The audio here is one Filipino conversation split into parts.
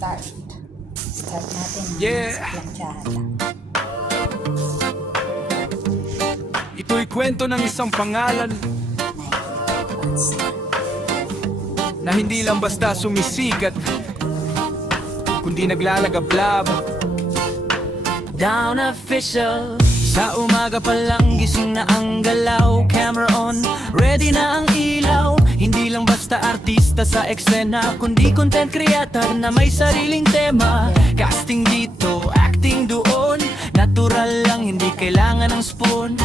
Start. Start natin Yeah. sa planchahan lang. Ito'y kwento ng isang pangalan na hindi lang basta sumisikat, kundi naglalagablab. Down official. Sa umaga pa lang gising na ang galaw. Camera on, ready na ang ilaw. Hindi lang basta artista sa eksena, kundi content creator na may sariling tema. Casting dito, acting doon, natural lang, hindi kailangan ng spoon.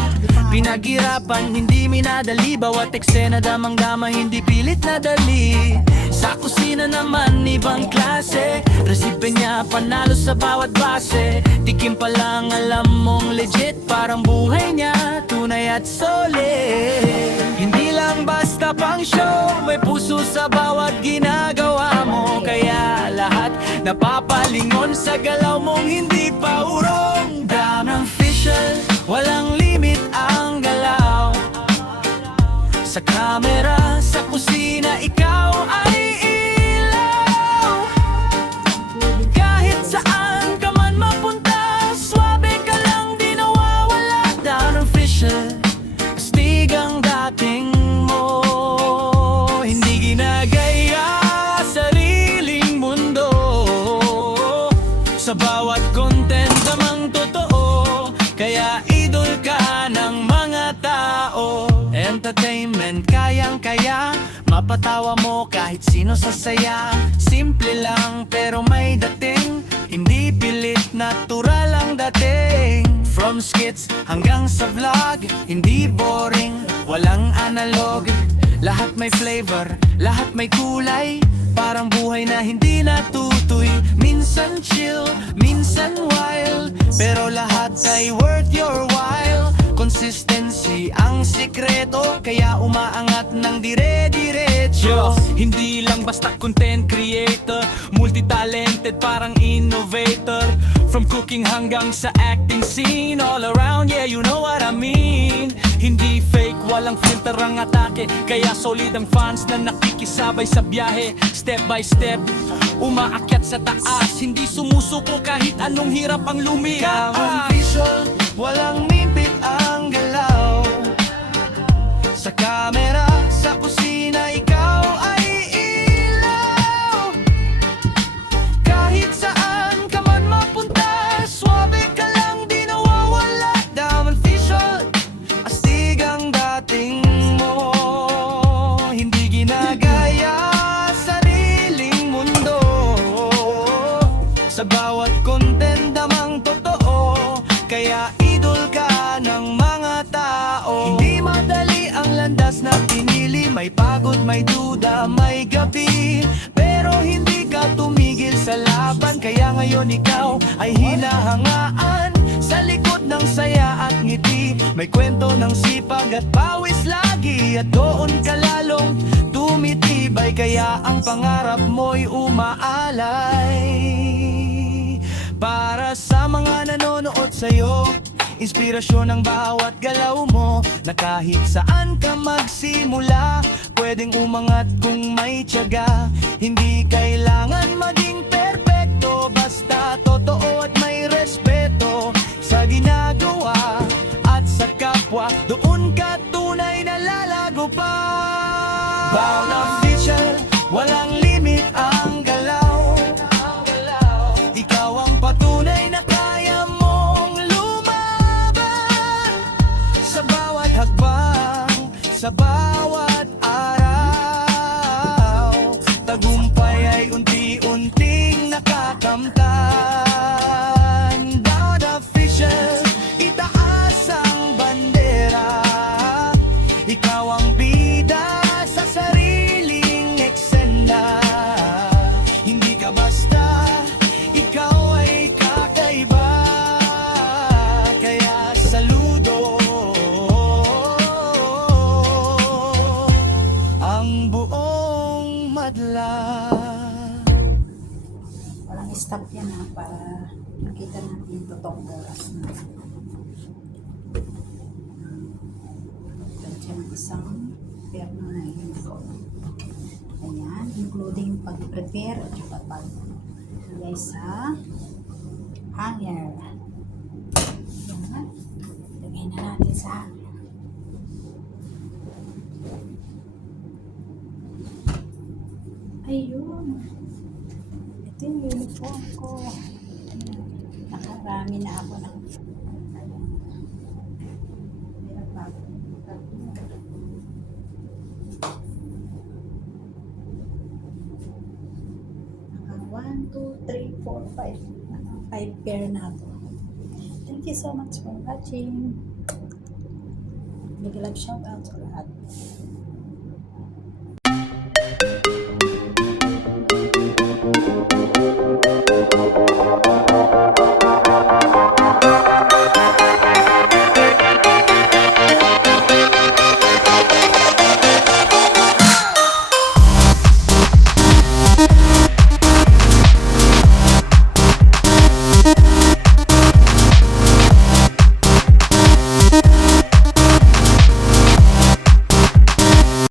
Pinaghirapan, hindi minadali, bawat eksena damang-dama, hindi pilit na dali. Sa kusina naman, ibang klase, resipe niya panalo sa bawat base. Tikim pa lang, alam mong legit, parang buhay niya, tunay at solid. Hindi lang basta pang show, may puso sa bawat ginagawa mo. Kaya lahat napapalingon sa galaw mong hindi pa urong. Down official, walang limit ang galaw. Sa camera, sa kusina, ikaw ay ilaw. Kahit saan ka man mapunta, swabe ka lang, di nawawala. Down official, astig ang dating mo. Hindi ginagaya sariling mundo. Sa bawat content namang totoo, kaya idol ka ng mga tao. Entertainment, kayang-kaya, mapatawa mo kahit sino sa saya. Simple lang pero may dating, hindi pilit, natural ang dating. From skits hanggang sa vlog, hindi boring, walang analog. Lahat may flavor, lahat may kulay, parang buhay na hindi natutuy. Minsan chill, minsan wild, pero lahat ay worth your while. Consistency ang sikreto, kaya umaangat ng dire-diretso. Hindi lang basta content creator, multi-talented parang innovator. From cooking hanggang sa acting scene, all around, yeah, you know what I mean. Hindi fake, walang filter ang atake, kaya solid ang fans na nakikisabay sa biyahe. Step by step, umaakyat sa taas, hindi sumusuko kahit anong hirap ang lumikas. Visual, walang nipit ang galaw. Sa camera, sa kusina, ikaw ay ilaw. Kahit saan ka man mapunta, swabe ka lang, di nawawala. Down official, astig ang dating mo. Hindi ginagaya sariling mundo. Sa bawat content namang totoo, kaya idol ka ng mga tao. Hindi madali ang landas na pinili, may pagod, may duda, may gabi, pero hindi ka tumigil sa laban. Kaya ngayon ikaw ay hinahangaan sa likod ng saya at ngiti. May kwento ng sipag at pawis lagi, at doon ka lalong tumitibay. Kaya ang pangarap mo'y umaalay. Para sa mga nanonood sa'yo, inspirasyon ang bawat galaw mo, na kahit saan ka magsimula, pwedeng umangat kung may tiyaga. Hindi kailangan maging perpekto, basta totoo at may respeto sa ginagawa at sa kapwa. Doon ka tunay na lalago pa. Bound official, walang limit ang galaw. Ikaw ang patunay na kaya mong lumaban. Sa bawat hakbang, sa bawat araw, tagumpay ay unti-unting nakakamtan. Down official, itaas ang bandera. Ikaw ang bida sa sariling eksena. Hindi ka basta, ikaw ay kakaiba. Kaya saludo ang buong madla. Walang stop yan para makita natin yung totoong oras na. Tansya ng isang perno na uniform. Ayan, including pag-prepare at saka pag Lagay sa hanger. Yan. Lagay na natin sa hanger. Ayun. Ito yung uniform ko. Ayan. Nakarami na ako ng naka 1, 2, 3, 4, 5. 5 pair na ako. Thank you so much for watching. Big love shout out sa lahat.